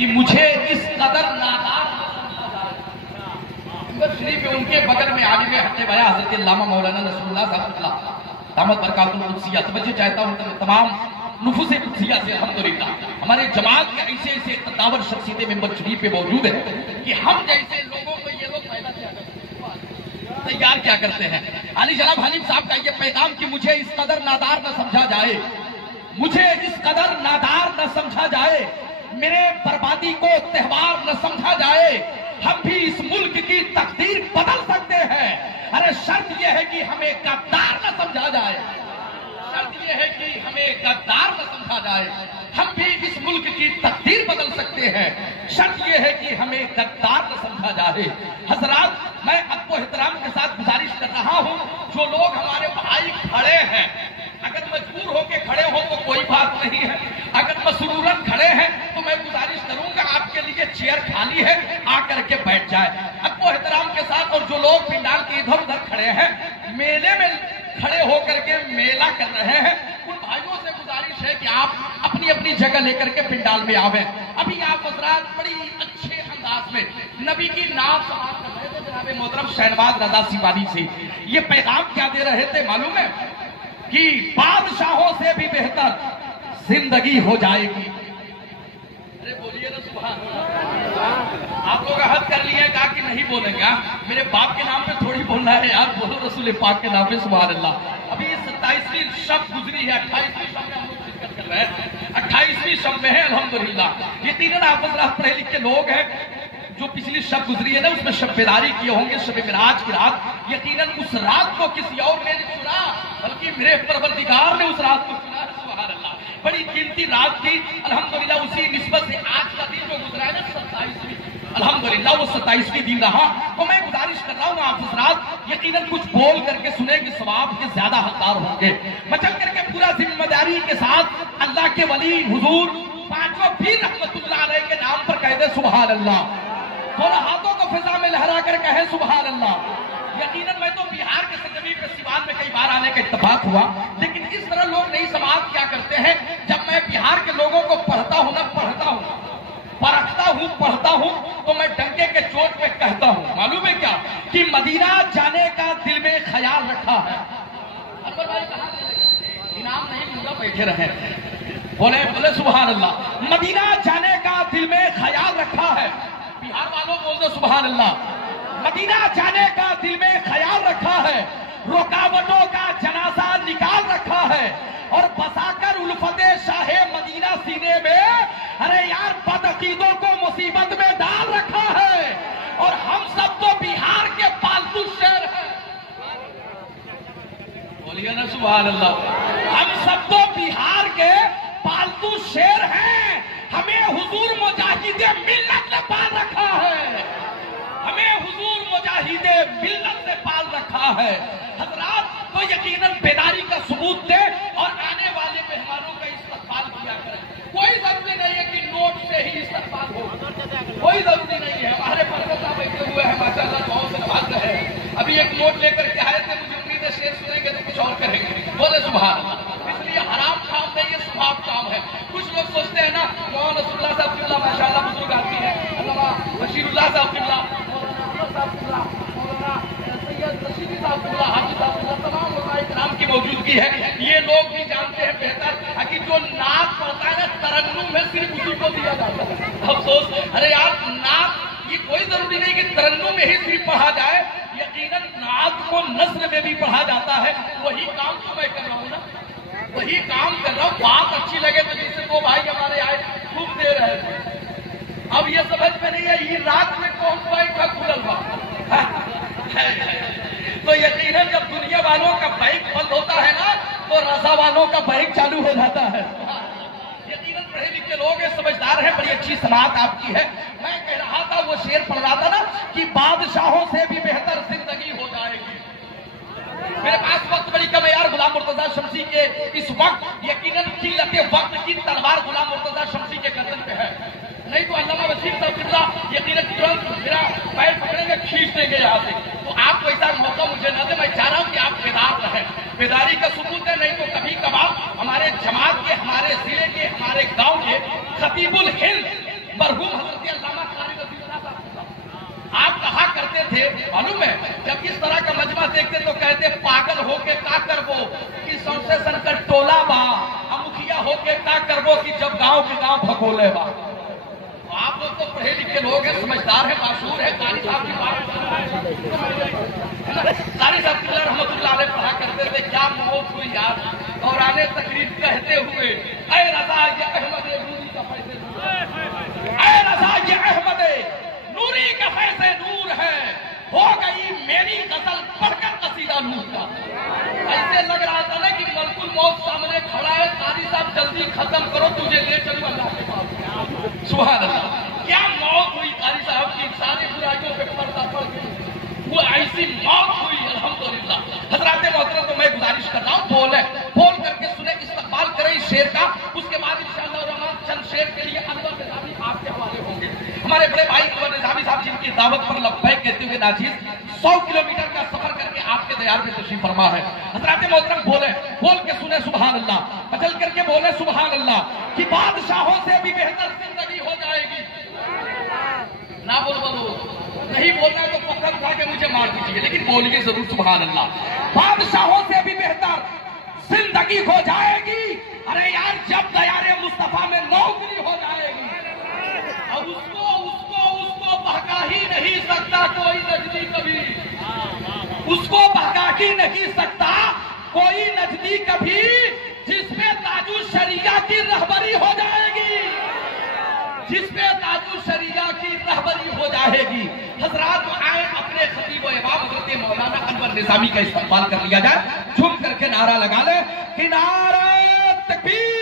कि मुझे इस कदर नादार शरीफ में उनके बगल में आलिम हक़ बया हज़रत अल्लामा मौलाना नसरुल्लाह साहब दामत बरकातुल कुद्सिया, तवज्जो चाहता हूं तमाम नुफूस कुद्सिया से अल्हम्दुलिल्लाह हमारे जमात के ऐसे ऐसे इक़्तिदार शख्सियतें मेंबर शरीफ पे मौजूद है कि हम जैसे लोगों को ये लोग पैदा तैयार क्या करते हैं। अली जनाब हनीफ साहब का ये पैगाम कि मुझे इस कदर नादार न समझा जाए, मुझे इस कदर नादार न समझा जाए, मेरे बर्बादी को त्योहार न समझा जाए, हम भी इस मुल्क की तकदीर बदल सकते हैं। अरे शर्त यह है कि हमें गद्दार न समझा जाए, शर्त यह है कि हमें गद्दार न समझा जाए, हम भी इस मुल्क की तकदीर बदल सकते हैं। शर्त यह है कि हमें गद्दार न समझा जाए। हजरात, मैं अदब एहतराम के साथ गुजारिश कर रहा हूं, जो लोग हमारे भाई खड़े हैं, अगर मजबूर होके खड़े हो तो कोई बात नहीं है, अगर मसरूरन खड़े हैं तो मैं गुजारिश करूंगा आपके लिए चेयर खाली है, आकर के बैठ जाए अदब एहतराम के साथ। और जो लोग पिंडाल के इधर उधर खड़े हैं, मेले में खड़े होकर के मेला कर रहे हैं, उन भाइयों से गुजारिश है कि आप अपनी अपनी जगह लेकर के पिंडाल में आवे। अभी आप हजरात बड़ी अच्छे अंदाज में नबी की नाम समाप्त कर रहे थे जनाब मोहतरम शहनवाज रजा सिवानी से। ये पैगाम क्या दे रहे थे मालूम है कि बादशाहों से भी बेहतर जिंदगी हो जाएगी। अरे बोलिए ना सुभान अल्लाह। आप लोग अहद कर लिए कहा कि नहीं बोलेंगे, मेरे बाप के नाम पे थोड़ी बोलना है यार, बोलो रसूल पाक के नाम पे सुभान अल्लाह। अभी 27वीं शब गुजरी है, 28वीं शब में हम लोग शिरकत कर रहे हैं, 28वीं शब में है अल्हम्दुलिल्लाह। ये तीनों हाफ़िज़ पढ़े लिखे लोग हैं जो पिछली शब गुजरी है ना, उसमें शब बेदारी किए होंगे, शब मिराज की रात। यकीनन उस रात को किसी और ने नहीं सुना, बल्कि मेरे परवरदिगार ने उस रात को सुना। सुभान अल्लाह, बड़ी कीमती रात थी अल्हम्दुलिल्लाह। उसी निस्बत से आज का दिन जो गुजरा है ना 27वीं, अल्हम्दुलिल्लाह वो 27वीं दिन रहा। तो मैं गुजारिश कर रहा हूँ आप हज़रात यकीनन कुछ बोल करके सुनेंगे, सवाब के ज्यादा हकदार होंगे। मचल करके पूरा जिम्मेदारी के साथ अल्लाह के वली हुजूर पांचों भी रहमतुल्लाह अलैह के नाम पर कह दे सुभान अल्लाह। दोनों हाथों को फिजा में लहरा कर कहे सुभान अल्लाह। यकीनन मैं तो बिहार के सरजमीन पे सिवान में कई बार आने का इत्तेफाक हुआ, लेकिन इस तरह लोग नहीं समाज क्या करते हैं। जब मैं बिहार के लोगों को पढ़ता हूँ ना, पढ़ता हूँ, परखता हूँ, पढ़ता हूँ, तो मैं डंके के चोट पे कहता हूँ मालूम है क्या कि मदीना जाने का दिल में ख्याल रखा है। अकबर भाई कहाँ चले? इनाम नहीं दूंगा, बैठे रहे। बोले बोले सुभान अल्लाह। मदीना जाने का दिल में ख्याल रखा है। बिहार वालों बोल दो सुभान अल्लाह। मदीना जाने का दिल में ख्याल रखा है, रुकावटों का जनाजा निकाल रखा है, और बसाकर उल्फते शाहे मदीना सीने में अरे यार बदअकीदों को मुसीबत में डाल रखा है। और हम सब तो बिहार के पालतू शेर हैं, बोलिए ना सुभान अल्लाह। हम सब तो बिहार के पालतू शेर हैं। हमें हुजूर मुजाहिदे मिल्लत ने पाल रखा है, हमें हुजूर मुजाहिदे मिल्लत ने पाल रखा है। हजरात तो यकीनन बेदारी का सबूत दे और आने वाले मेहमानों का इस्तकबाल किया करें। कोई जरूरी नहीं है कि नोट से ही इस्तकबाल हो, कोई जरूरी नहीं है। हमारे पर्दे साहब बैठे हुए हैं माशाअल्लाह, दुआओं से नवाज रहे हैं। अभी एक नोट लेकर के आए थे, मुझे उम्मीद है शेर सुनेंगे तो कुछ और करेंगे। बोले सुभान अल्लाह। इसलिए हराम काम नहीं, ये स्वभाव काम है। कुछ लोग सोचते हैं ना मौलाना रसूलुल्लाह साहब किबला माशाअल्लाह बुजुर्ग आदमी है, अल्लामा बशीरुल्लाह साहब किबला, तमाम इकराम की मौजूदगी है। ये लोग भी जानते हैं बेहतर कि जो नाक पड़ता है ना तरन्नुम में सिर्फ उसी को दिया जाता है। अफसोस, अरे यार नाक ये कोई जरूरी नहीं कि तरन्नुम में ही सिर्फ पढ़ा जाए, यकीनन नाक को नस्ल में भी पढ़ा जाता है। वही काम तो मैं कर रहा हूँ ना, वही काम कर रहा हूँ। बात अच्छी लगे तो जैसे दो भाई हमारे आए खूब दे रहे थे, अब ये समझ में नहीं है ये रात में कौन बैठा खुलल बा। तो यकीनन जब दुनिया वालों का बाइक बंद होता है ना, तो रजा वालों का बाइक चालू हो जाता है। यकीनन पढ़े लिखे लोग हैं, समझदार हैं, बड़ी अच्छी समात आपकी है। मैं कह रहा था, वो शेर पढ़ रहा था ना कि बादशाहों से भी बेहतर जिंदगी हो जाएगी। मेरे पास वक्त बड़ी कम है यार। गुलाम मुर्तजा शमसी के इस वक्त यकीनन किल्लते वक्त की तलवार गुलाम मुर्तजा शमसी के गर्दन पे है, नहीं तो अल्लामा वसीम साहब किबला यकीनन तुरंत मेरा पैर पकड़ेंगे, खींच देंगे यहाँ से। तो आप कोई सा मौका मुझे न दे। मैं चाह रहा हूँ कि आप बेदार रहें, बेदारी का सबूत है। नहीं तो कभी कभार हमारे जमात के, हमारे जिले के, हमारे गांव के खतीबुल हिंद मरहूम होके का करबो कि सौसे संकट टोला बा, मुखिया होके का करबो कि जब गांव के गांव भगोले बा। तो आप लोग तो पढ़े लिखे लोग हैं, समझदार है, मासूर है। कारी साहब की बात, कारी साहब रहमतुल्लाह अलैह पढ़ा करते थे, क्या मौत हुई यार दौराने तकरीर कहते हुए, ऐ रज़ा ये अहमद नूरी का फैज़े नूर है, ऐ रज़ा ये अहमद नूरी का फैज़े नूर है, हो गई मेरी गजल पढ़कर कसीदा नूर का। ऐसे लग रहा था ना कि मलकुल मौत सामने खड़ा है, कारी साहब जल्दी खत्म करो, तुझे ले चलूं अल्लाह के पास। सुभान अल्लाह, क्या मौत हुई कारी साहब की, सारी बुराइयों पे पर्दा पड़ गई, वो ऐसी मौत हुई अल्हम्दुलिल्लाह। हजरात मोहतरम, तो मैं गुजारिश कर रहा हूँ बोल करके सुने, इस्तकबाल करें इस शेर का। उसके बाद इंशाअल्लाह रहमान चंद शेर के लिए अनवर निजामी आपके हवाले होंगे। हमारे बड़े भाई अनवर निजामी साहब जिनकी दावत पर लब्बैक कहते हुए नाजीज 100 किलोमीटर का सफर करके आपके दयार में तशरीफ फरमा है। हजरात मोहतरम बोल के सुने सुभान अल्लाह, बचल करके बोले सुभान अल्लाह कि बादशाहों से भी बेहतर जिंदगी हो जाएगी। ना बोलो, नहीं बोलना तो पत्थर उठा के मुझे मार दीजिए, लेकिन बोलिए जरूर सुभान अल्लाह। बादशाहों से भी बेहतर जिंदगी हो जाएगी। अरे यार, जब दयारे मुस्तफा में नौकरी हो जाएगी, अब उसको बहका ही नहीं सकता कोई नजदी कभी, उसको बहका ही नहीं सकता कोई नजदी कभी, जिसमें ताजु शरिया की रहबरी हो जाएगी, जिसमें ताजु शरिया की रहबरी हो जाएगी। हजरात आए अपने खतीब व इमाम हजरत मौलाना अनवर निजामी का इस्तकबाल कर लिया जाए। झूम करके नारा लगा ले कि नारे तकबीर।